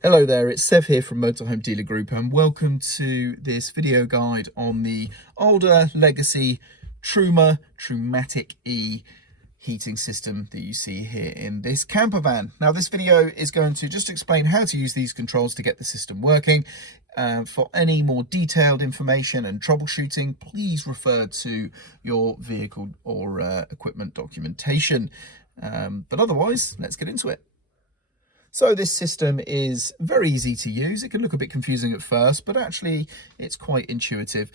Hello there, it's Sev here from Motorhome Dealer Group and welcome to this video guide on the older legacy Trumatic E heating system that you see here in this camper van. Now this video is going to just explain how to use these controls to get the system working. For any more detailed information and troubleshooting, please refer to your vehicle or equipment documentation. But otherwise, let's get into it. So this system is very easy to use. It can look a bit confusing at first, but actually it's quite intuitive.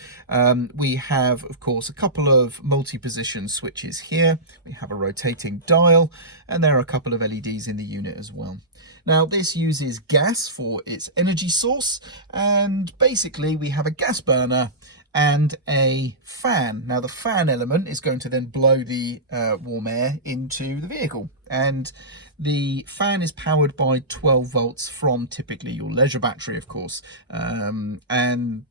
We have, of course, a couple of multi-position switches here. We have a rotating dial, and there are a couple of LEDs in the unit as well. Now this uses gas for its energy source, and basically we have a gas burner and a fan. Now the fan element is going to then blow the warm air into the vehicle, and the fan is powered by 12 volts from typically your leisure battery, of course, and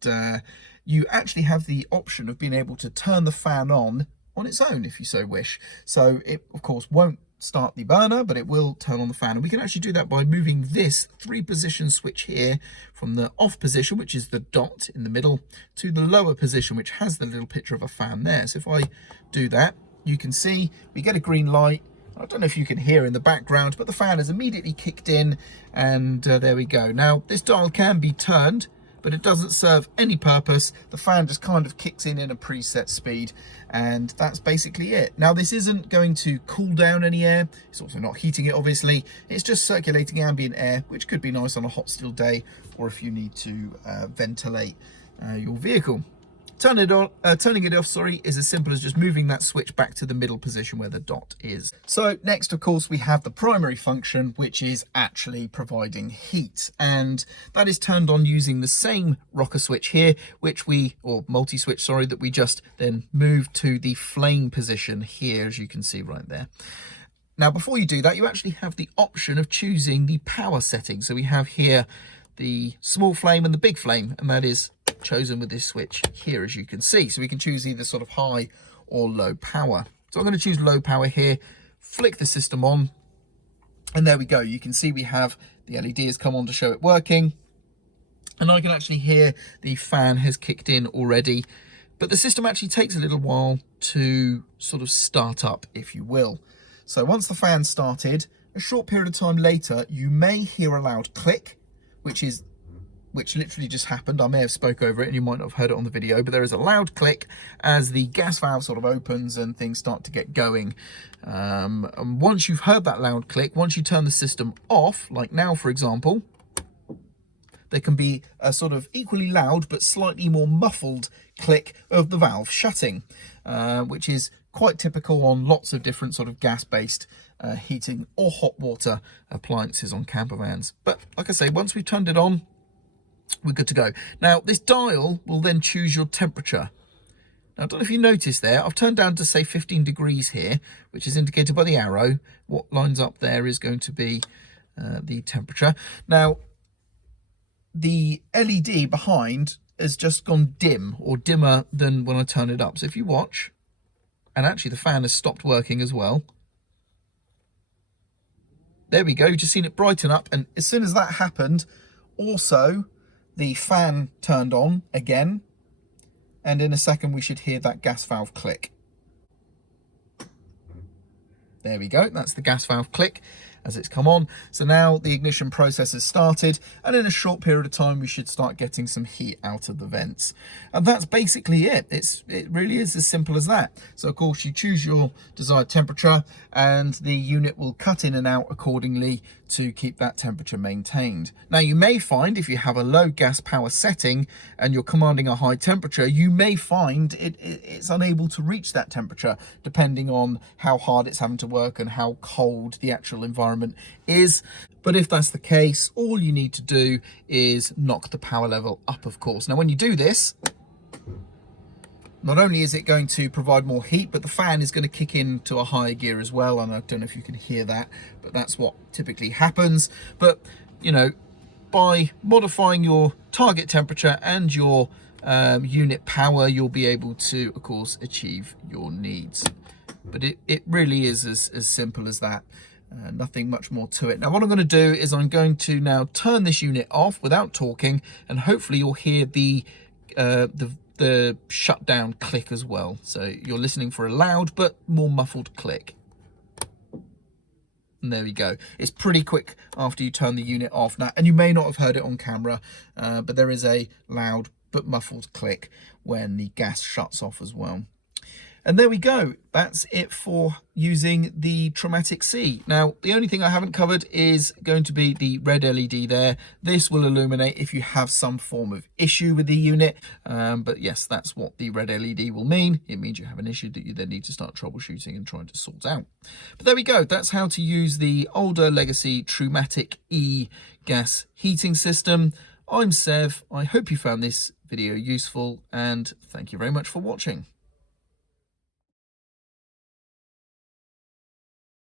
you actually have the option of being able to turn the fan on its own if you so wish. So it of course won't start the burner, but it will turn on the fan, and we can actually do that by moving this 3-position switch here from the off position, which is the dot in the middle, to the lower position, which has the little picture of a fan there. So if I do that, you can see we get a green light. I don't know if you can hear in the background, but the fan has immediately kicked in, and there we go. Now this dial can be turned, but it doesn't serve any purpose. The fan just kind of kicks in a preset speed, and that's basically it. Now this isn't going to cool down any air. It's also not heating it, obviously. It's just circulating ambient air, which could be nice on a hot still day, or if you need to ventilate your vehicle. Turning it off, is as simple as just moving that switch back to the middle position where the dot is. So next, of course, we have the primary function, which is actually providing heat. And that is turned on using the same rocker switch here, or multi-switch, that we just then moved to the flame position here, as you can see right there. Now, before you do that, you actually have the option of choosing the power setting. So we have here the small flame and the big flame, and that is chosen with this switch here, as you can see. So we can choose either sort of high or low power. So I'm going to choose low power here, flick the system on, and there we go. You can see we have the LED has come on to show it working, and I can actually hear the fan has kicked in already, but the system actually takes a little while to sort of start up, if you will. So once the fan started, a short period of time later, you may hear a loud click, which literally just happened. I may have spoke over it and you might not have heard it on the video, but there is a loud click as the gas valve sort of opens and things start to get going. And once you've heard that loud click, once you turn the system off, like now, for example, there can be a sort of equally loud but slightly more muffled click of the valve shutting, which is quite typical on lots of different sort of gas-based heating or hot water appliances on camper vans. But like I say, once we've turned it on, we're good to go. Now this dial will then choose your temperature. Now I don't know if you noticed there, I've turned down to say 15 degrees here, which is indicated by the arrow. What lines up there is going to be the temperature. Now the LED behind has just gone dim, or dimmer than when I turn it up. So if you watch, and actually the fan has stopped working as well. There we go, you've just seen it brighten up, and as soon as that happened, also the fan turned on again, and in a second we should hear that gas valve click. There we go, that's the gas valve click as it's come on. So now the ignition process has started, and in a short period of time we should start getting some heat out of the vents. And that's basically it. It really is as simple as that. So of course you choose your desired temperature, and the unit will cut in and out accordingly to keep that temperature maintained. Now you may find, if you have a low gas power setting and you're commanding a high temperature, you may find it's unable to reach that temperature, depending on how hard it's having to work and how cold the actual environment is. But if that's the case, all you need to do is knock the power level up, of course. Now when you do this, not only is it going to provide more heat, but the fan is going to kick into a higher gear as well. And I don't know if you can hear that, but that's what typically happens. But, you know, by modifying your target temperature and your unit power, you'll be able to, of course, achieve your needs. But it really is as simple as that. Nothing much more to it. Now what I'm going to do is I'm going to now turn this unit off without talking, and hopefully you'll hear the shutdown click as well. So you're listening for a loud but more muffled click. And there we go. It's pretty quick after you turn the unit off now, and you may not have heard it on camera, but there is a loud but muffled click when the gas shuts off as well. And there we go. That's it for using the Trumatic E. Now, the only thing I haven't covered is going to be the red LED there. This will illuminate if you have some form of issue with the unit. But yes, that's what the red LED will mean. It means you have an issue that you then need to start troubleshooting and trying to sort out. But there we go. That's how to use the older legacy Trumatic E gas heating system. I'm Sev. I hope you found this video useful, and thank you very much for watching.